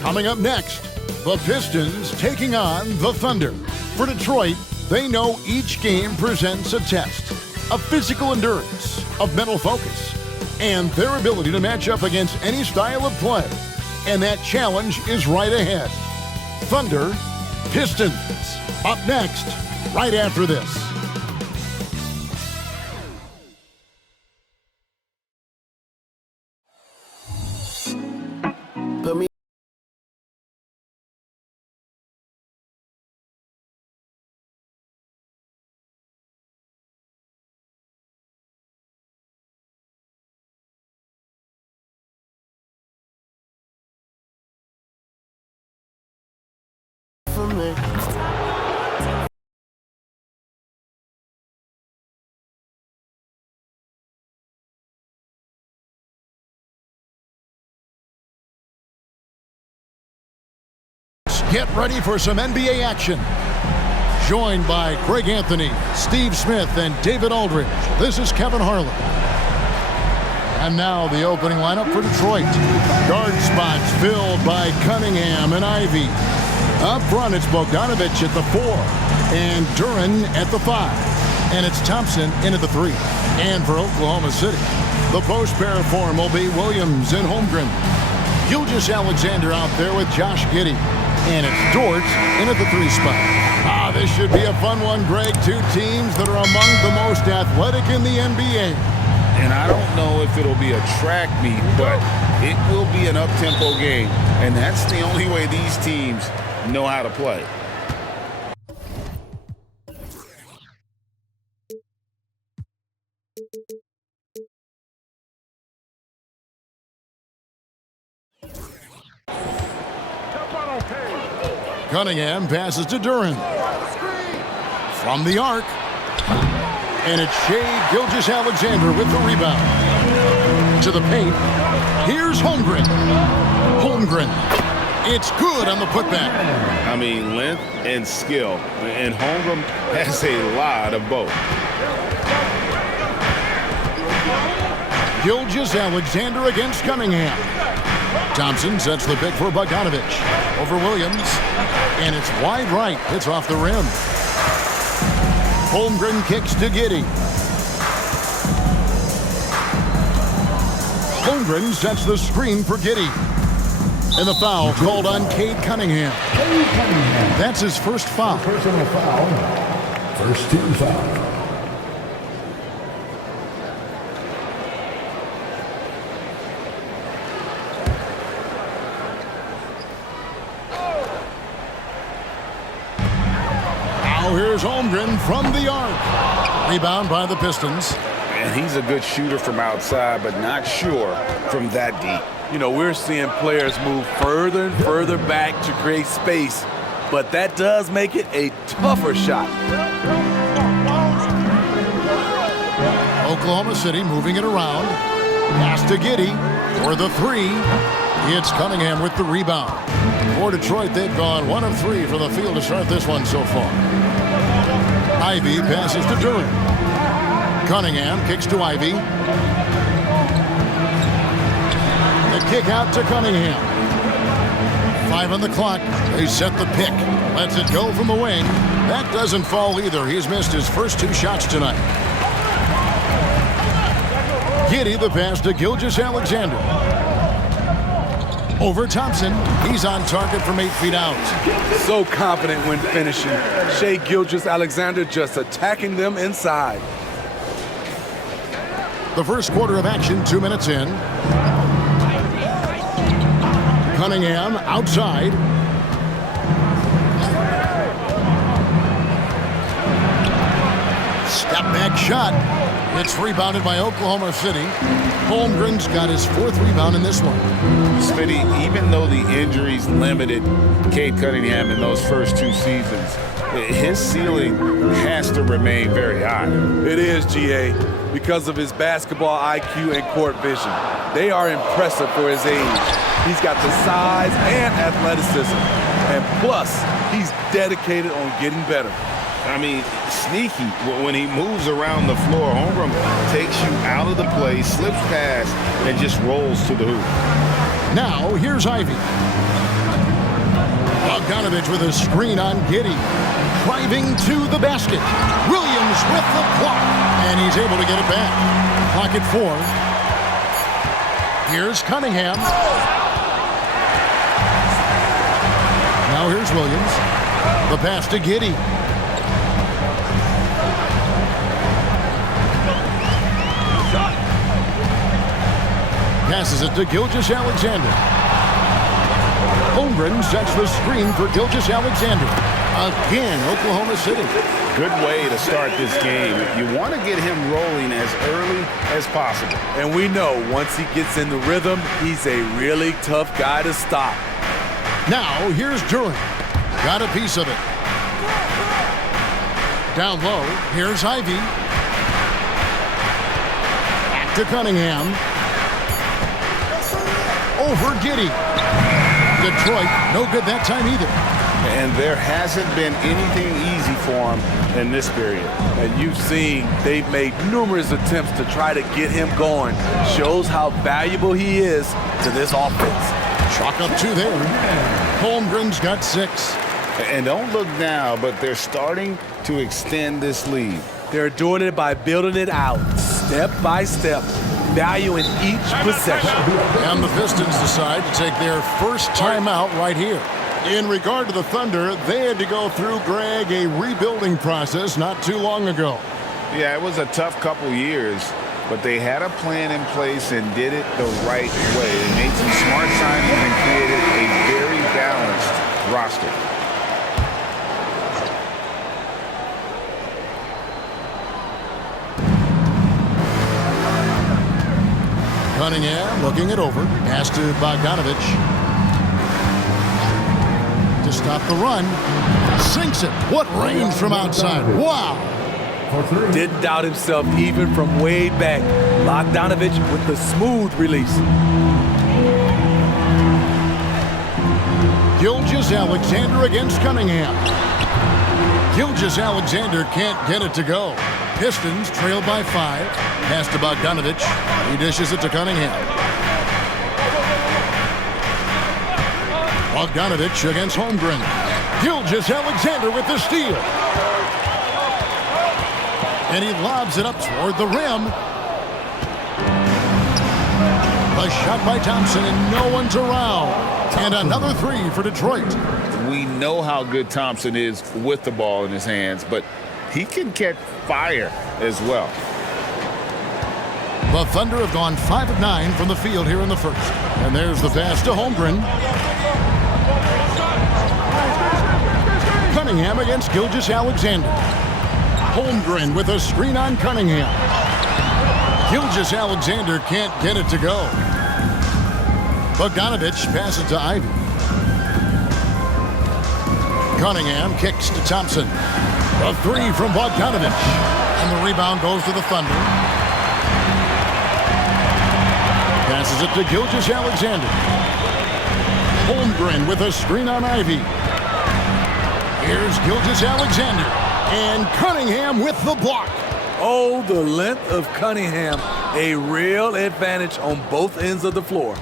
Coming up next, the Pistons taking on the Thunder. For Detroit, they know each game presents a test of physical endurance, of mental focus, and their ability to match up against any style of play. And that challenge is right ahead. Thunder, Pistons. Up next, right after this. Get ready for some NBA action. Joined by Craig Anthony, Steve Smith, and David Aldridge, this is Kevin Harlan. And now the opening lineup for Detroit. Guard spots filled by Cunningham and Ivy. Up front, it's Bogdanovic at the 4 and Duren at the 5. And it's Thompson in at the 3. And for Oklahoma City, the post pair form will be Williams and Holmgren. Gilgeous-Alexander out there with Josh Giddey. And it's Dort in at the 3 spot. This should be a fun one, Greg. Two teams that are among the most athletic in the NBA. And I don't know if it'll be a track meet, but it will be an up-tempo game. And that's the only way these teams know how to play. Cunningham passes to Duren. From the arc. And it's Shai Gilgeous-Alexander with the rebound. To the paint. Here's Holmgren. Holmgren. It's good on the putback. I mean, length and skill. And Holmgren has a lot of both. Gilgeous-Alexander against Cunningham. Thompson sets the pick for Bogdanovic. Over Williams. And it's wide right. It's off the rim. Holmgren kicks to Giddey. Holmgren sets the screen for Giddey. And the foul called on Cade Cunningham. That's his first foul. Personal foul. First team foul. Here's Holmgren from the arc. Rebound by the Pistons. And he's a good shooter from outside, but not sure from that deep. You know, we're seeing players move further and further back to create space, but that does make it a tougher shot. Oklahoma City moving it around. Pass to Giddey for the 3. It's Cunningham with the rebound. For Detroit, they've gone 1 of 3 from the field to start this one so far. Ivy passes to Duren. Cunningham kicks to Ivy. The kick out to Cunningham. 5 on the clock. They set the pick. Lets it go from the wing. That doesn't fall either. He's missed his first 2 shots tonight. Giddey the pass to Gilgeous-Alexander. Over Thompson. He's on target from 8 feet out. So confident when finishing. Shai Gilgeous-Alexander just attacking them inside. The first quarter of action, 2 minutes in. Cunningham outside. Step back shot. It's rebounded by Oklahoma City. Holmgren's got his 4th rebound in this one. Smitty, even though the injuries limited Cade Cunningham in those first 2 seasons, his ceiling has to remain very high. It is, GA, because of his basketball IQ and court vision. They are impressive for his age. He's got the size and athleticism. And plus, he's dedicated on getting better. I mean, sneaky. When he moves around the floor, Holmgren takes you out of the play, slips past, and just rolls to the hoop. Now, here's Ivy. Bogdanovich with a screen on Giddey. Driving to the basket. Williams with the block. And he's able to get it back. Clock at 4. Here's Cunningham. Now here's Williams. The pass to Giddey. Passes it to Gilgeous-Alexander. Holmgren sets the screen for Gilgeous-Alexander. Again, Oklahoma City. Good way to start this game. You want to get him rolling as early as possible. And we know once he gets in the rhythm, he's a really tough guy to stop. Now, here's Duren. Got a piece of it. Down low, here's Ivy. Back to Cunningham. Over Giddey. Detroit, no good that time either. And there hasn't been anything easy for him in this period. And you've seen they've made numerous attempts to try to get him going. Shows how valuable he is to this offense. Chalk up 2 there. Holmgren's got 6. And don't look now, but they're starting to extend this lead. They're doing it by building it out, step by step, valuing each possession. And the Pistons decide to take their first timeout right here. In regard to the Thunder, they had to go through, Greg, a rebuilding process not too long ago. Yeah, it was a tough couple years, but they had a plan in place and did it the right way. They made some smart signings and created a very balanced roster. Cunningham looking it over. Pass to Bogdanovich. To stop the run. Sinks it. What range from outside. Wow. Didn't doubt himself even from way back. Bogdanovich with the smooth release. Gilgeous-Alexander against Cunningham. Gilgeous-Alexander can't get it to go. Pistons trail by 5. Pass to Bogdanovich. He dishes it to Cunningham. Bogdanovich against Holmgren. Gilgeous-Alexander with the steal. And he lobs it up toward the rim. A shot by Thompson, and no one's around. And another 3 for Detroit. We know how good Thompson is with the ball in his hands, but he can catch fire as well. The Thunder have gone 5 of 9 from the field here in the first. And there's the pass to Holmgren. Cunningham against Gilgeous-Alexander. Holmgren with a screen on Cunningham. Gilgeous-Alexander can't get it to go. Bogdanovich passes to Ivy. Cunningham kicks to Thompson. A 3 from Bogdanovich. And the rebound goes to the Thunder. Passes it to Gilgeous-Alexander. Holmgren with a screen on Ivy. Here's Gilgeous-Alexander. And Cunningham with the block. Oh, the length of Cunningham. A real advantage on both ends of the floor.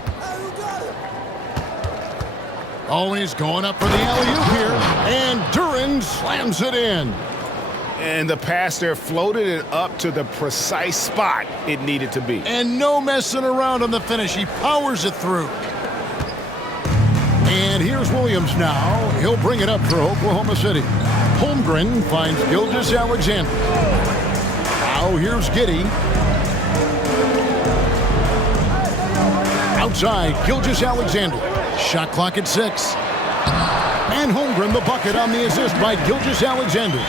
Always going up for the alley-oop here. And Duren slams it in. And the pass there floated it up to the precise spot it needed to be. And no messing around on the finish. He powers it through. And here's Williams now. He'll bring it up for Oklahoma City. Holmgren finds Gilgeous-Alexander. Now here's Giddey. Outside, Gilgeous-Alexander. Shot clock at 6. And Holmgren the bucket on the assist by Gilgeous-Alexander.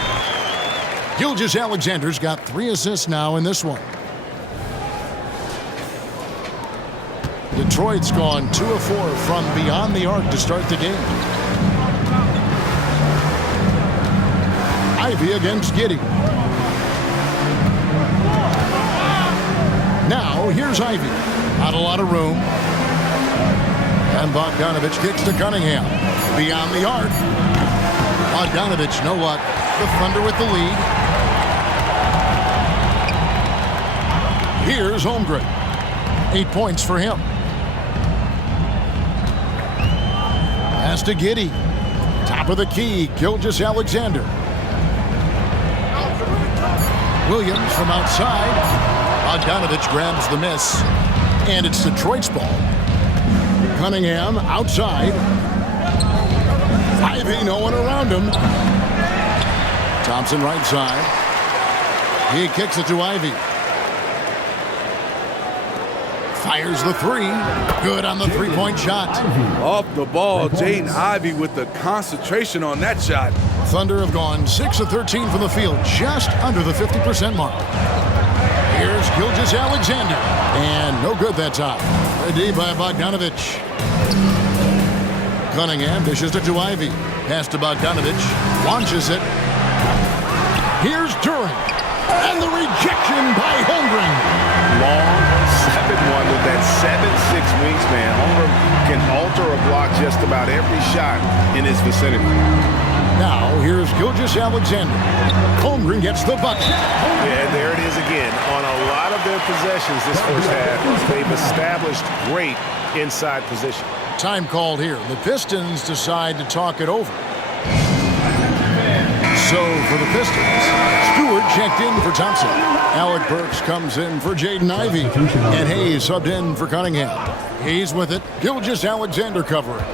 Gilgeous-Alexander's got 3 assists now in this one. Detroit's gone 2 of 4 from beyond the arc to start the game. Ivy against Giddey. Now here's Ivy. Not a lot of room. And Bogdanovich kicks to Cunningham. Beyond the arc. Bogdanovich, no luck. The Thunder with the lead. Here's Holmgren. 8 points for him. Pass to Giddey. Top of the key, Gilgeous-Alexander. Williams from outside. Bogdanovich grabs the miss. And it's Detroit's ball. Cunningham outside. Ivy, no one around him. Thompson right side. He kicks it to Ivy. Fires the three. Good on the three-point shot. Off the ball, Jaden Ivey with the concentration on that shot. Thunder have gone 6 of 13 from the field, just under the 50% mark. Here's Gilgeous-Alexander. And no good that time. Ready by Bogdanovich. Cunningham dishes it to Ivy. Pass to Bogdanovich. Launches it. Here's Duran. And the rejection by Holmgren. Long 7-1 with that 7'6" wingspan. Holmgren can alter a block just about every shot in his vicinity. Now, here's Gilgeous-Alexander. Holmgren gets the bucket. Yeah, there it is again. On a lot of their possessions this first half, they've established great inside position. Time called here. The Pistons decide to talk it over. So for the Pistons, Stewart checked in for Thompson. Alec Burks comes in for Jaden Ivey. And Hayes subbed in for Cunningham. Hayes with it. Gilgeous-Alexander covering.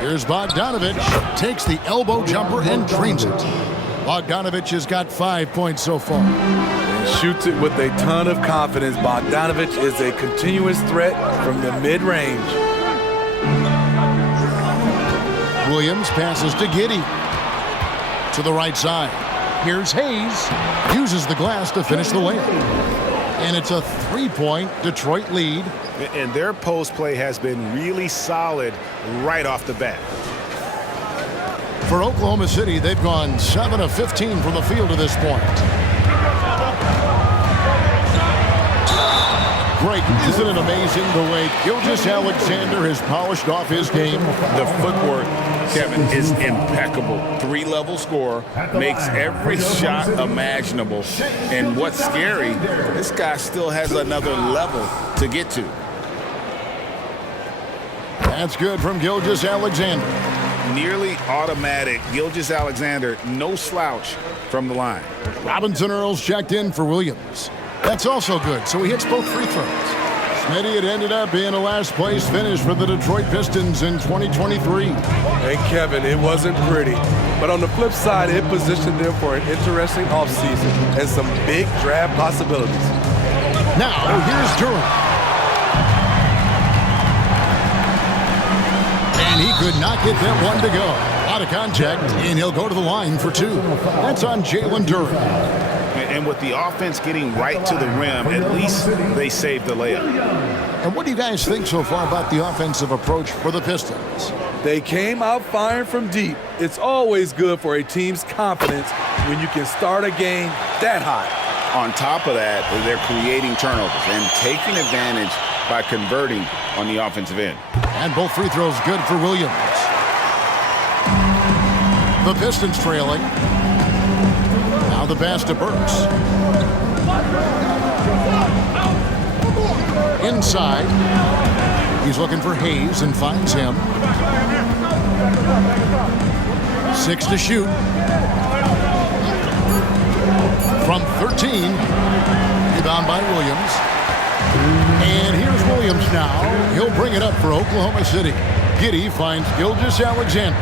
Here's Bogdanovich. Takes the elbow jumper and drains it. Bogdanovich has got 5 points so far. And shoots it with a ton of confidence. Bogdanovich is a continuous threat from the mid-range. Williams passes to Giddey. To the right side. Here's Hayes. Uses the glass to finish the layup. And it's a 3-point Detroit lead. And their post play has been really solid right off the bat. For Oklahoma City, they've gone 7 of 15 from the field to this point. Great. Isn't it amazing the way Gilgeous-Alexander has polished off his game? The footwork, Kevin, is impeccable. 3-level scorer, makes every shot imaginable. And what's scary, this guy still has another level to get to. That's good from Gilgeous-Alexander. Nearly automatic. Gilgeous-Alexander, no slouch from the line. Robinson Earls checked in for Williams. That's also good, so he hits both free throws. Smitty, it ended up being a last-place finish for the Detroit Pistons in 2023. Hey, Kevin, it wasn't pretty. But on the flip side, it positioned them for an interesting offseason and some big draft possibilities. Now, here's Durham. And he could not get that one to go. Out of contact, and he'll go to the line for 2. That's on Jalen Durham. And with the offense getting right to the rim, at least they saved the layup. And what do you guys think so far about the offensive approach for the Pistons? They came out firing from deep. It's always good for a team's confidence when you can start a game that hot. On top of that, they're creating turnovers and taking advantage by converting on the offensive end. And both free throws good for Williams. The Pistons trailing. Now the pass to Burks. Inside. He's looking for Hayes and finds him. 6 to shoot. From 13. Rebound by Williams. And here's Williams now. He'll bring it up for Oklahoma City. Giddey finds Gilgeous-Alexander.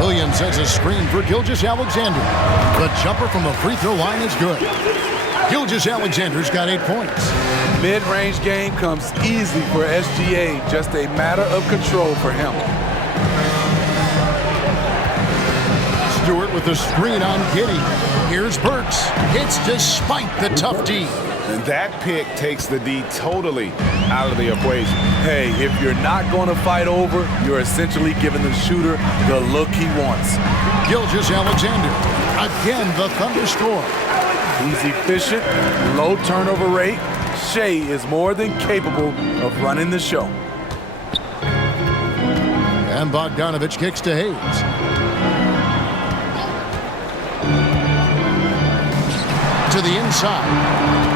Williams sets a screen for Gilgeous-Alexander. The jumper from the free throw line is good. Gilgeous-Alexander's got 8 points. Mid-range game comes easy for SGA. Just a matter of control for him. Stewart with the screen on Giddey. Here's Burks. Hits despite the tough D. And that pick takes the D totally out of the equation. Hey, if you're not going to fight over, you're essentially giving the shooter the look he wants. Gilgeous-Alexander. Again, the Thunder score. He's efficient, low turnover rate. Shea is more than capable of running the show. And Bogdanovich kicks to Hayes. To the inside.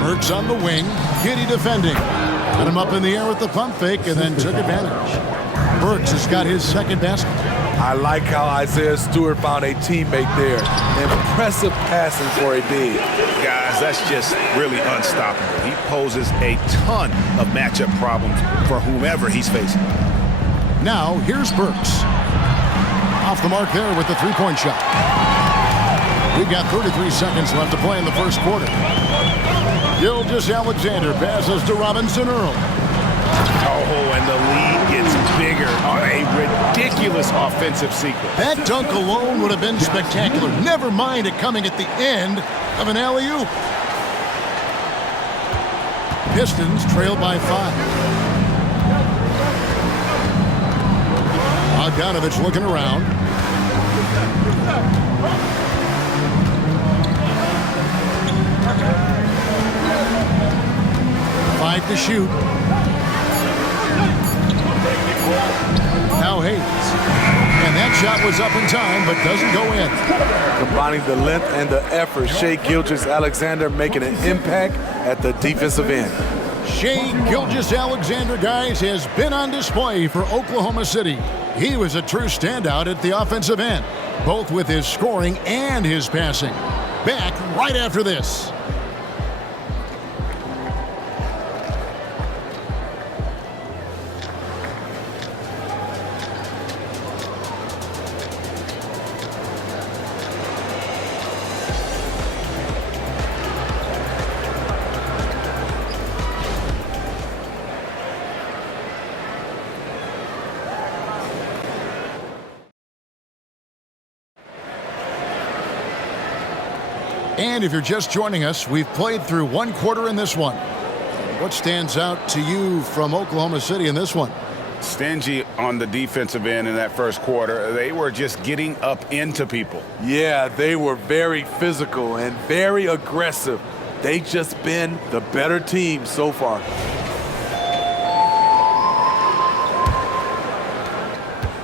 Burks on the wing. Giddy defending. Got him up in the air with the pump fake and then took advantage. Burks has got his second basket. I like how Isaiah Stewart found a teammate there. Impressive passing for a big. Guys, that's just really unstoppable. He poses a ton of matchup problems for whomever he's facing. Now, here's Burks. Off the mark there with the three-point shot. We've got 33 seconds left to play in the first quarter. Gilgeous-Alexander passes to Robinson Earl. Oh, and the lead gets bigger on a ridiculous offensive sequence. That dunk alone would have been spectacular. Never mind it coming at the end of an alley-oop. Pistons trail by 5. Bogdanovich looking around. Five to shoot. Now Hayes. And that shot was up in time, but doesn't go in. Combining the length and the effort, Shai Gilgeous-Alexander making an impact at the defensive end. Shai Gilgeous-Alexander, guys, has been on display for Oklahoma City. He was a true standout at the offensive end, both with his scoring and his passing. Back right after this. And if you're just joining us, we've played through one quarter in this one. What stands out to you from Oklahoma City in this one? Stingy on the defensive end in that first quarter. They were just getting up into people. Yeah, they were very physical and very aggressive. They just been the better team so far.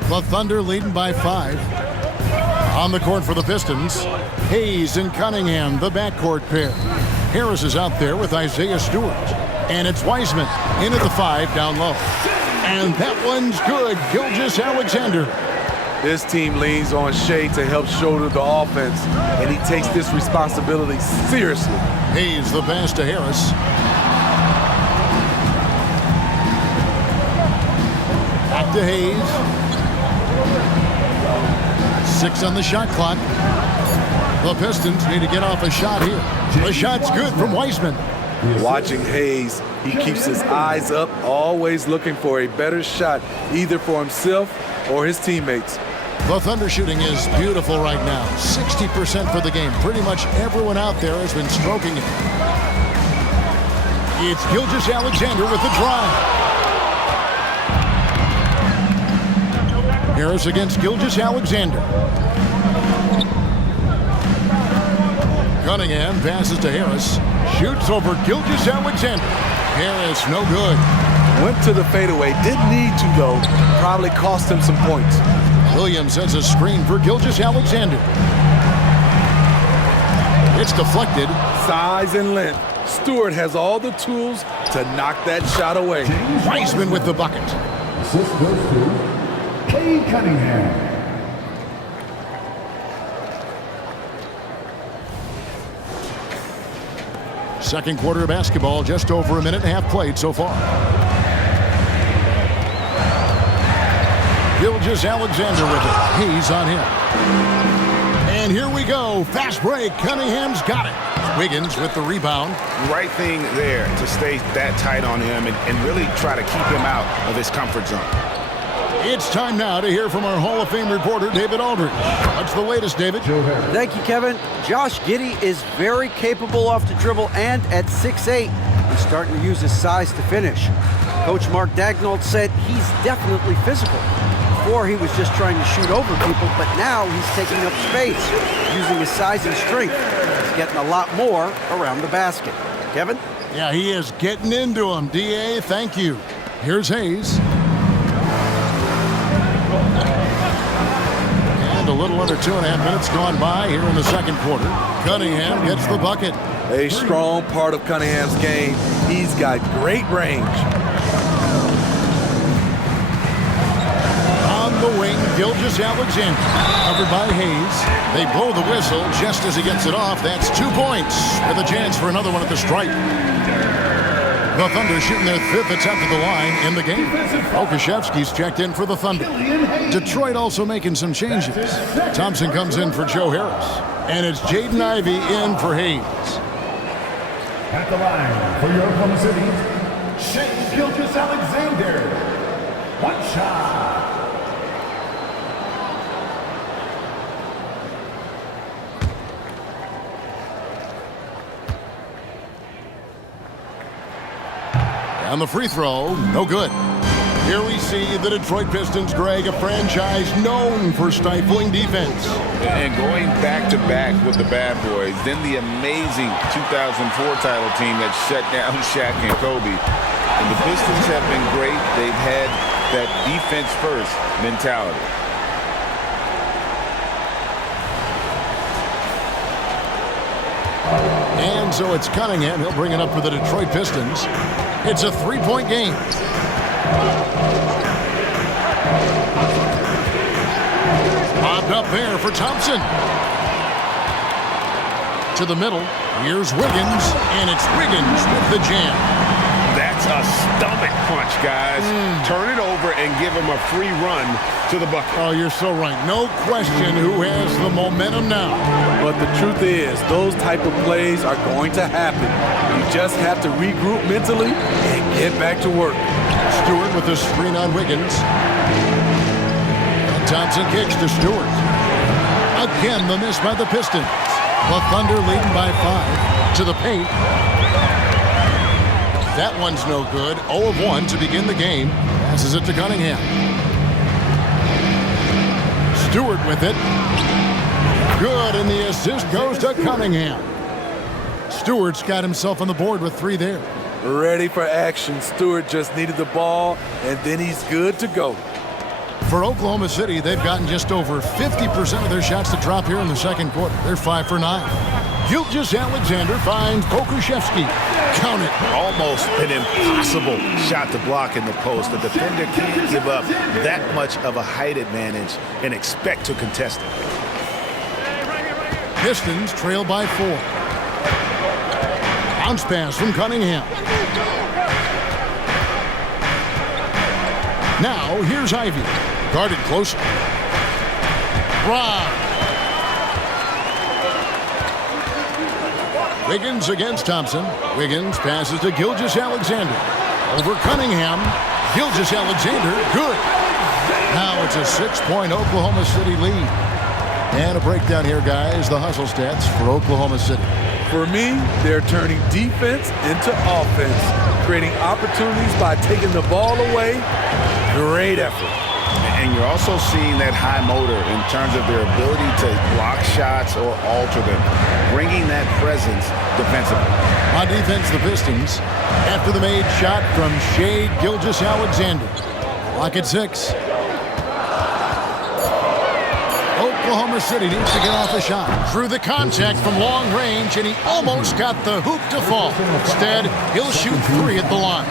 The Thunder leading by 5. On the court for the Pistons, Hayes and Cunningham, the backcourt pair. Harris is out there with Isaiah Stewart. And it's Wiseman in at the 5 down low. And that one's good. Gilgeous-Alexander. This team leans on Shai to help shoulder the offense, and he takes this responsibility seriously. Hayes the pass to Harris. Back to Hayes. 6 on the shot clock. The Pistons need to get off a shot here. The shot's good from Wiseman. Watching Hayes, he keeps his eyes up, always looking for a better shot, either for himself or his teammates. The Thunder shooting is beautiful right now. 60% for the game. Pretty much everyone out there has been stroking it. It's Gilgeous-Alexander with the drive. Harris against Gilgeous-Alexander. Cunningham passes to Harris. Shoots over Gilgeous-Alexander. Harris, no good. Went to the fadeaway. Didn't need to, though. Probably cost him some points. Williams sends a screen for Gilgeous-Alexander. It's deflected. Size and length. Stewart has all the tools to knock that shot away. Wiseman with the bucket. Assist goes to Cade Cunningham. Second quarter of basketball, just over a minute and a half played so far. Gilgeous-Alexander with it. Hayes on him. And here we go. Fast break. Cunningham's got it. Wiggins with the rebound. Right thing there to stay that tight on him and really try to keep him out of his comfort zone. It's time now to hear from our Hall of Fame reporter, David Aldridge. What's the latest, David? Thank you, Kevin. Josh Giddey is very capable off the dribble, and at 6'8", he's starting to use his size to finish. Coach Mark Daigneault said he's definitely physical. Before, he was just trying to shoot over people, but now he's taking up space, using his size and strength. He's getting a lot more around the basket. Kevin? Yeah, he is getting into him. D.A., thank you. Here's Hayes. And a little under 2.5 minutes gone by here in the second quarter. Cunningham gets the bucket. A strong part of Cunningham's game. He's got great range. On the wing, Gilgeous-Alexander, covered by Hayes. They blow the whistle just as he gets it off. That's 2 points with a chance for another one at the stripe. The Thunder shooting their 5th attempt at the line in the game. Okashevsky's checked in for the Thunder. Detroit also making some changes. Thompson comes in for Joe Harris. And it's Jaden Ivey in for Hayes. At the line for your Oklahoma City, Shea Gilgeous-Alexander. One shot. And the free throw, no good. Here we see the Detroit Pistons drag a franchise known for stifling defense. And going back-to-back with the bad boys, then the amazing 2004 title team that shut down Shaq and Kobe. And the Pistons have been great. They've had that defense-first mentality. And so it's Cunningham. He'll bring it up for the Detroit Pistons. It's a 3-point game. Bobbed up there for Thompson. To the middle. Here's Wiggins, and it's Wiggins with the jam. That's a stomach punch, guys. Turn it over and give him a free run to the bucket. Oh, you're so right. No question who has the momentum now. But the truth is, those type of plays are going to happen. You just have to regroup mentally and get back to work. Stewart with the screen on Wiggins. And Thompson kicks to Stewart. Again, the miss by the Pistons. The Thunder leading by 5 to the paint. That one's no good. 0 of 1 to begin the game. Passes it to Cunningham. Stewart with it. Good, and the assist goes to Cunningham. Stewart's got himself on the board with 3 there. Ready for action. Stewart just needed the ball, and then he's good to go. For Oklahoma City, they've gotten just over 50% of their shots to drop here in the second quarter. They're 5 for 9. Gilgeous-Alexander finds Okashevsky. Count it. Almost an impossible shot to block in the post. The defender can't give up that much of a height advantage and expect to contest it. Pistons trail by 4. Bounce pass from Cunningham. Now, here's Ivey. Guarded closely. Rob. Wiggins against Thompson. Wiggins passes to Gilgeous-Alexander. Over Cunningham. Gilgeous-Alexander, good. Now it's a 6-point Oklahoma City lead. And a breakdown here, guys. The hustle stats for Oklahoma City. For me, they're turning defense into offense, creating opportunities by taking the ball away. Great effort. And you're also seeing that high motor in terms of their ability to block shots or alter them, bringing that presence defensively. On defense, the Pistons, after the made shot from Shea Gilgeous-Alexander. Clock at 6. Oklahoma City needs to get off a shot. Through the contact from long range, and he almost got the hoop to fall. Instead, he'll shoot 3 at the line.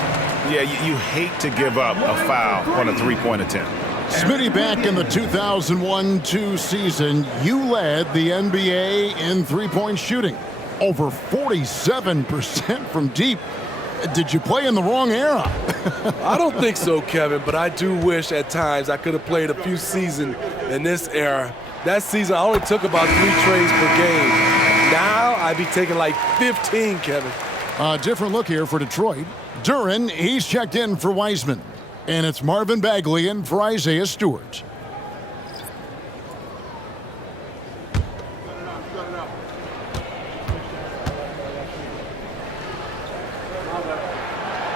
Yeah, you hate to give up a foul on a 3-point attempt. Smitty, back in the 2001-2 season, you led the NBA in 3-point shooting. Over 47% from deep. Did you play in the wrong era? I don't think so, Kevin, but I do wish at times I could have played a few seasons in this era. That season, I only took about 3 trades per game. Now, I'd be taking like 15, Kevin. A different look here for Detroit. Duren, he's checked in for Wiseman. And it's Marvin Bagley in for Isaiah Stewart.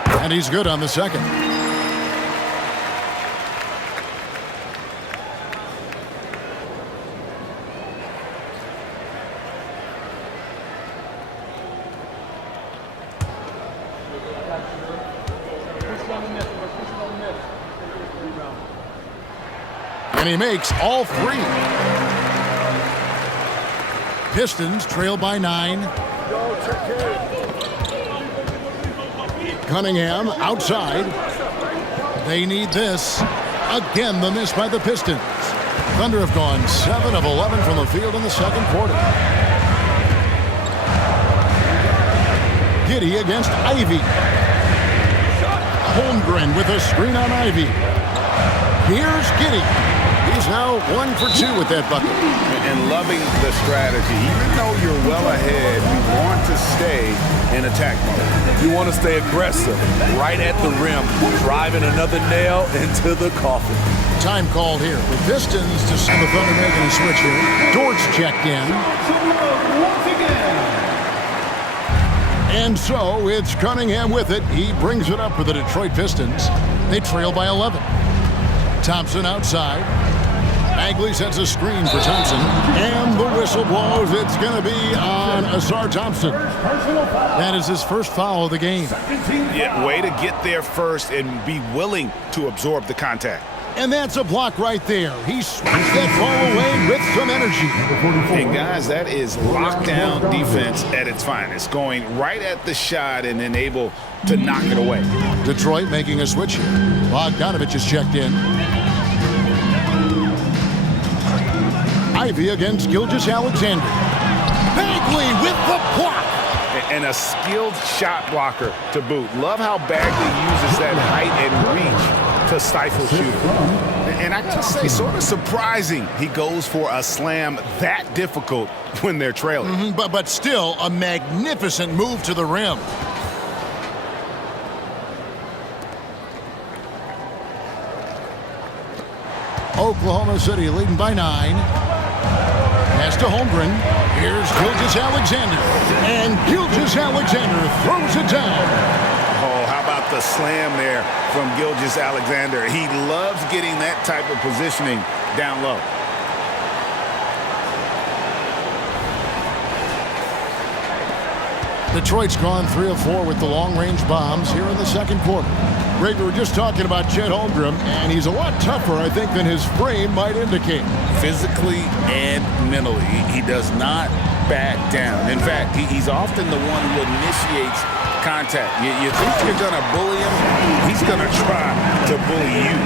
And he's good on the second. And he makes all 3. Pistons trail by 9. Cunningham outside. They need this. Again, the miss by the Pistons. Thunder have gone 7 of 11 from the field in the second quarter. Giddey against Ivy. Holmgren with a screen on Ivy. Here's Giddey. He's now 1 for 2 with that bucket. And loving the strategy. Even though you're well ahead, you want to stay in attack mode. You want to stay aggressive, right at the rim, driving another nail into the coffin. Time called here. The Pistons to send the Thunder making a switch here. Dortch checked in. And so it's Cunningham with it. He brings it up for the Detroit Pistons. They trail by 11. Thompson outside. Bagley sets a screen for Thompson. And the whistle blows. It's going to be on Asar Thompson. That is his first foul of the game. Yeah, way to get there first and be willing to absorb the contact. And that's a block right there. He swings that ball away with some energy. And guys, that is lockdown defense at its finest. Going right at the shot and then able to knock it away. Detroit making a switch here. Bogdanovich is checked in. Ivy against Gilgeous-Alexander. Bagley with the block. And a skilled shot blocker to boot. Love how Bagley uses that height and reach to stifle shooter. And I just say, sort of surprising he goes for a slam that difficult when they're trailing. But still a magnificent move to the rim. Oklahoma City leading by 9. Pass to Holmgren. Here's Gilgeous-Alexander. And Gilgeous-Alexander throws it down. Oh, how about the slam there from Gilgeous-Alexander? He loves getting that type of positioning down low. Detroit's gone 3 of 4 with the long-range bombs here in the second quarter. Greg, we were just talking about Chet Holmgren, and he's a lot tougher, I think, than his frame might indicate. Physically and mentally, he does not back down. In fact, he's often the one who initiates contact. You think you're going to bully him, he's going to try to bully you.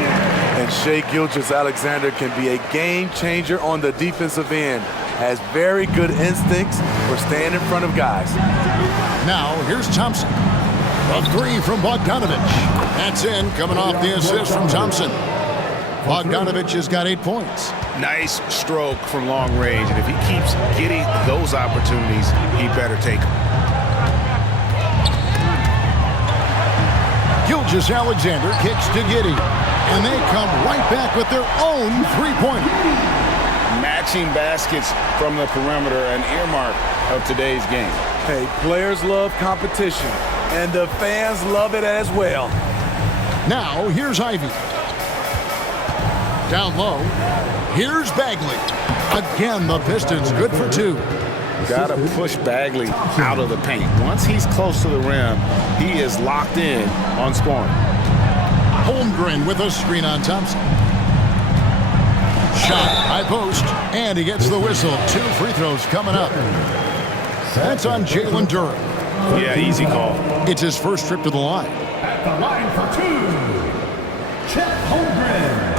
And Shai Gilgeous-Alexander can be a game changer on the defensive end. Has very good instincts for staying in front of guys. Now, here's Thompson. A 3 from Bogdanovich. That's in, coming off the assist from Thompson. Bogdanovich has got 8 points. Nice stroke from long range, and if he keeps getting those opportunities, he better take them. Gilgeous-Alexander kicks to Giddey, and they come right back with their own three-pointer. Matching baskets from the perimeter, an earmark of today's game. Hey, players love competition, and the fans love it as well. Now, here's Ivy. Down low, here's Bagley. Again, the Pistons good for 2. Got to push Bagley out of the paint. Once he's close to the rim, he is locked in on scoring. Holmgren with a screen on Thompson. Shot, high post, and he gets the whistle. 2 free throws coming up. That's on Jalen Durham. Yeah, easy call. It's his first trip to the line. At the line for 2, Chet Holmgren.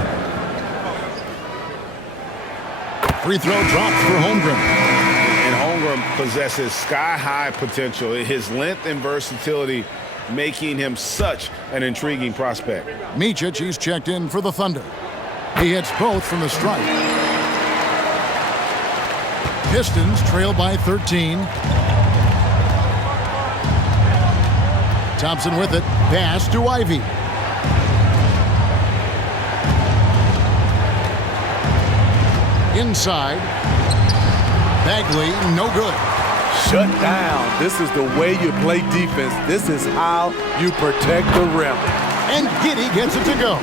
Free throw dropped for Holmgren. And Holmgren possesses sky-high potential. His length and versatility making him such an intriguing prospect. Micic, he's checked in for the Thunder. He hits both from the stripe. Pistons trail by 13. Thompson with it. Pass to Ivy. Inside. Bagley, no good. Shut down. This is the way you play defense. This is how you protect the rim. And Giddey gets it to go.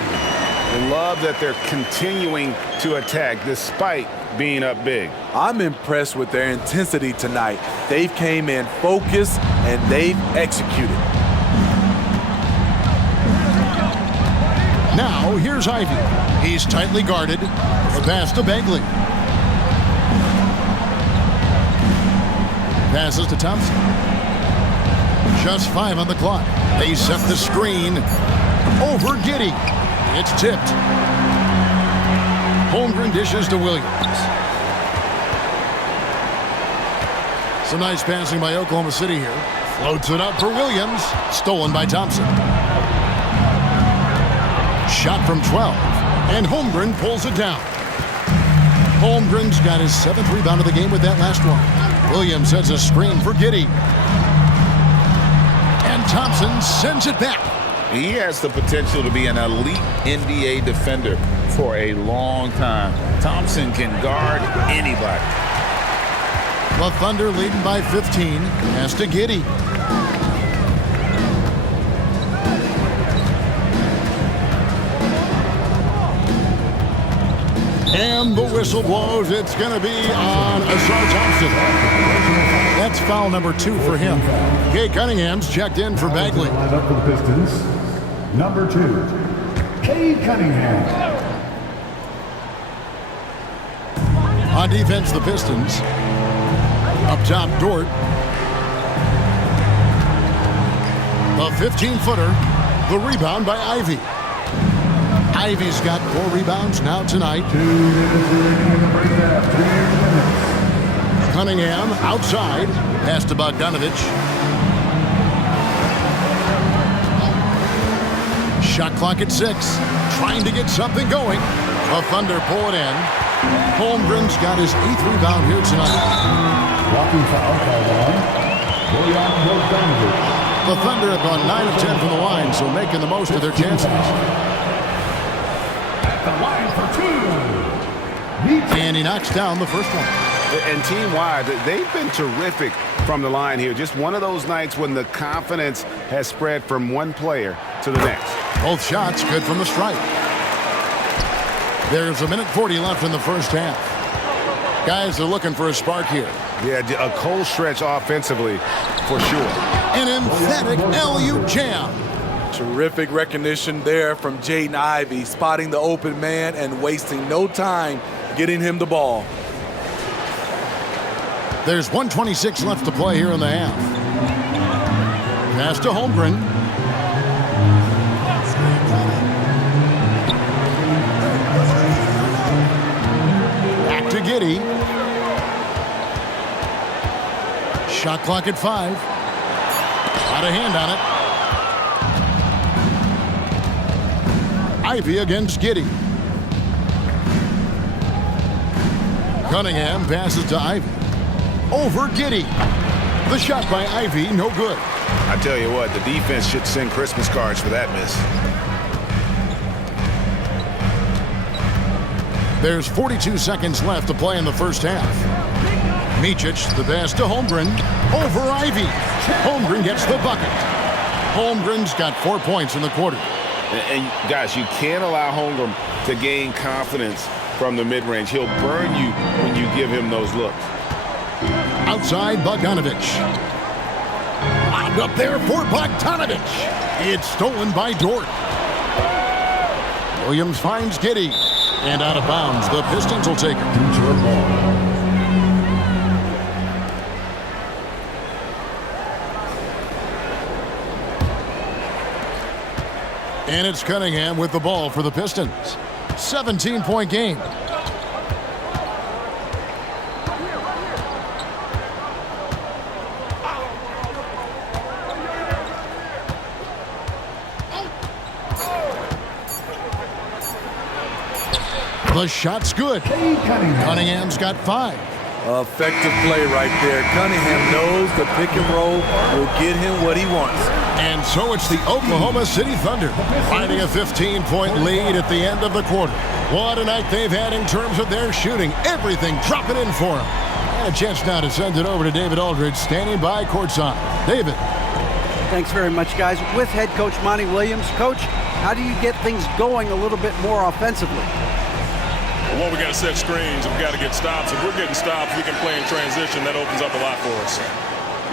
I love that they're continuing to attack despite being up big. I'm impressed with their intensity tonight. They've came in focused and they've executed. Now, here's Ivy. He's tightly guarded. The pass to Bagley. Passes to Thompson. Just 5 on the clock. They set the screen. Over Giddey. It's tipped. Holmgren dishes to Williams. Some nice passing by Oklahoma City here. Floats it up for Williams. Stolen by Thompson. Shot from 12. And Holmgren pulls it down. Holmgren's got his 7th rebound of the game with that last one. Williams sets a screen for Giddey. And Thompson sends it back. He has the potential to be an elite NBA defender for a long time. Thompson can guard anybody. The Thunder leading by 15. Pass to Giddey. And the whistle blows. It's going to be on Asar Thompson. That's foul number 2 for him. Kay Cunningham's checked in for Bagley. Line up for the Pistons. Number 2, Kay Cunningham. On defense, the Pistons. Up top, Dort. The 15-footer. The rebound by Ivy. Ivy's got 4 rebounds now tonight. 2 minutes remaining in the first half. 2 minutes. Cunningham outside. Pass to Bogdanovich. Shot clock at 6. Trying to get something going. The Thunder pull it in. Holmgren's got his 8th rebound here tonight. Walking foul called on Bojan Bogdanovic. The Thunder have gone 9 of 10 from the line, so making the most of their chances. At the line for 2. And he knocks down the first one. And team-wide, they've been terrific from the line here. Just one of those nights when the confidence has spread from one player to the next. Both shots good from the stripe. There's 1:40 left in the first half. Guys are looking for a spark here. Yeah, a cold stretch offensively for sure. An emphatic LU jam. Terrific recognition there from Jaden Ivey, spotting the open man and wasting no time getting him the ball. There's 1:26 left to play here in the half. Pass to Holmgren. Back to Giddey. Shot clock at 5. Got a hand on it. Ivy against Giddey. Cunningham passes to Ivy. Over Giddey. The shot by Ivy, no good. I tell you what, the defense should send Christmas cards for that miss. There's 42 seconds left to play in the first half. Micic, the pass to Holmgren. Over Ivy. Holmgren gets the bucket. Holmgren's got 4 points in the quarter. And guys, you can't allow Holmgren to gain confidence from the mid-range. He'll burn you when you give him those looks. Outside, Bogdanovich. Lobbed up there for Bogdanovich. It's stolen by Dort. Williams finds Giddey. And out of bounds. The Pistons will take it. And it's Cunningham with the ball for the Pistons. 17-point game. The shot's good. Cunningham's got 5. Effective play right there. Cunningham knows the pick and roll will get him what he wants. And so it's the Oklahoma City Thunder finding a 15-point lead at the end of the quarter. What a night they've had in terms of their shooting. Everything dropping in for them. And a chance now to send it over to David Aldridge, standing by courtside. David. Thanks very much, guys. With head coach Monty Williams. Coach, how do you get things going a little bit more offensively? Well, we got to set screens. We got to get stops. If we're getting stops, we can play in transition. That opens up a lot for us.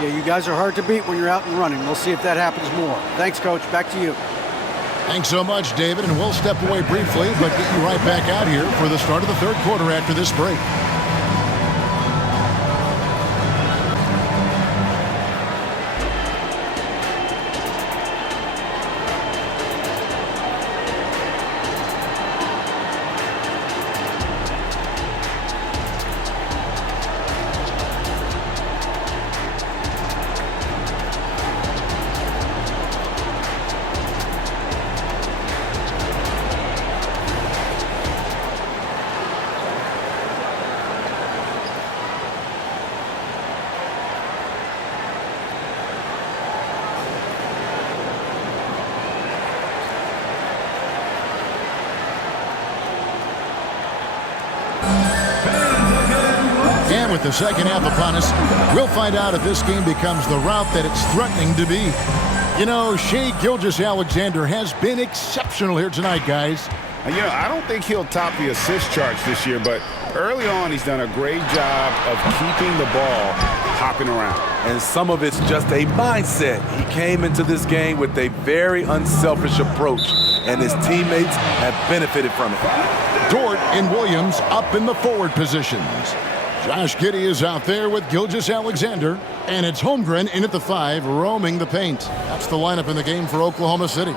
Yeah, you guys are hard to beat when you're out and running. We'll see if that happens more. Thanks, Coach. Back to you. Thanks so much, David. And we'll step away briefly, but get you right back out here for the start of the third quarter after this break. with the second half upon us. We'll find out if this game becomes the route that it's threatening to be. You know, Shai Gilgeous-Alexander has been exceptional here tonight, guys. You know, I don't think he'll top the assist charts this year, but early on he's done a great job of keeping the ball hopping around. And some of it's just a mindset. He came into this game with a very unselfish approach, and his teammates have benefited from it. Dort and Williams up in the forward positions. Josh Giddey is out there with Gilgeous-Alexander, and it's Holmgren in at the 5, roaming the paint. That's the lineup in the game for Oklahoma City.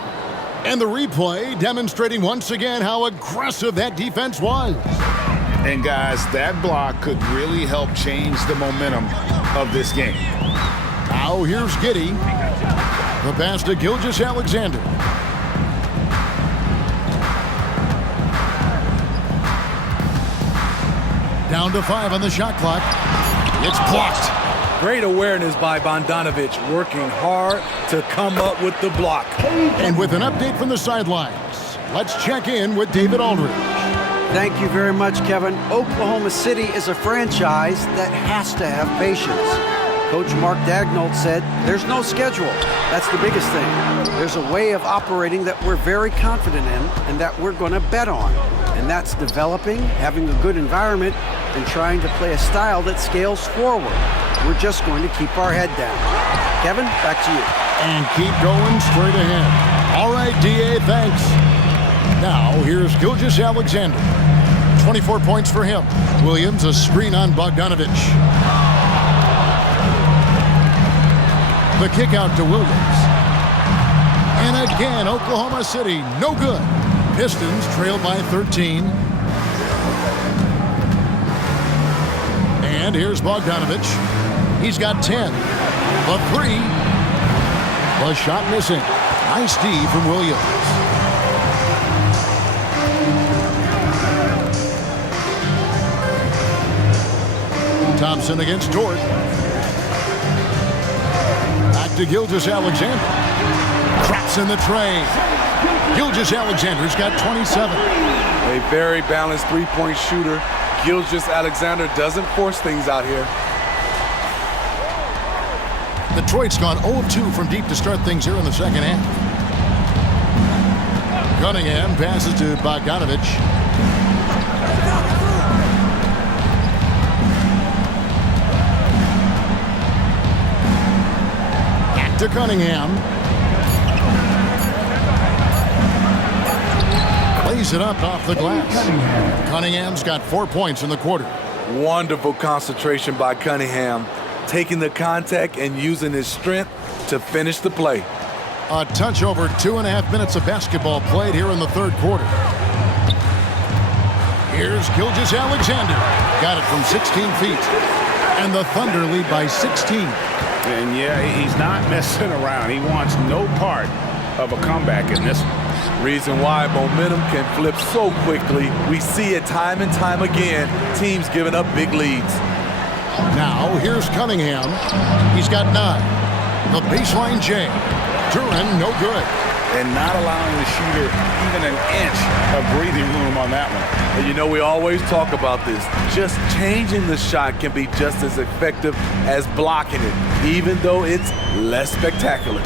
And the replay demonstrating once again how aggressive that defense was. And guys, that block could really help change the momentum of this game. Now here's Giddey. The pass to Gilgeous-Alexander. Down to 5 on the shot clock. It's blocked. Great awareness by Bogdanovic, working hard to come up with the block. And with an update from the sidelines, let's check in with David Aldridge. Thank you very much, Kevin. Oklahoma City is a franchise that has to have patience. Coach Mark Daigneault said, there's no schedule. That's the biggest thing. There's a way of operating that we're very confident in and that we're going to bet on. And that's developing, having a good environment, and trying to play a style that scales forward. We're just going to keep our head down. Kevin, back to you. And keep going straight ahead. All right, D.A., thanks. Now, here's Gilgeous-Alexander. 24 points for him. Williams, a screen on Bogdanovic. The kick out to Williams. And again, Oklahoma City, no good. Pistons trail by 13. And here's Bogdanovic. He's got 10. The 3. The shot missing. Nice D from Williams. Thompson against Dort. Back to Gilgeous-Alexander. Traps in the tray. Gilgeous-Alexander's got 27. A very balanced three-point shooter. Gilgeous-Alexander doesn't force things out here. Detroit's gone 0 of 2 from deep to start things here in the second half. Cunningham passes to Bogdanovic. Back to Cunningham. Lays it up off the glass. Cunningham's got 4 points in the quarter. Wonderful concentration by Cunningham, taking the contact and using his strength to finish the play. A touch over 2.5 minutes of basketball played here in the third quarter. Here's Gilgeous-Alexander. Got it from 16 feet. And the Thunder lead by 16. And yeah, he's not messing around. He wants no part of a comeback in this one. Reason why momentum can flip so quickly. We see it time and time again. Teams giving up big leads. Now, here's Cunningham. He's got 9. The baseline J. Duran, no good. And not allowing the shooter even an inch of breathing room on that one. And you know, we always talk about this. Just changing the shot can be just as effective as blocking it, even though it's less spectacular.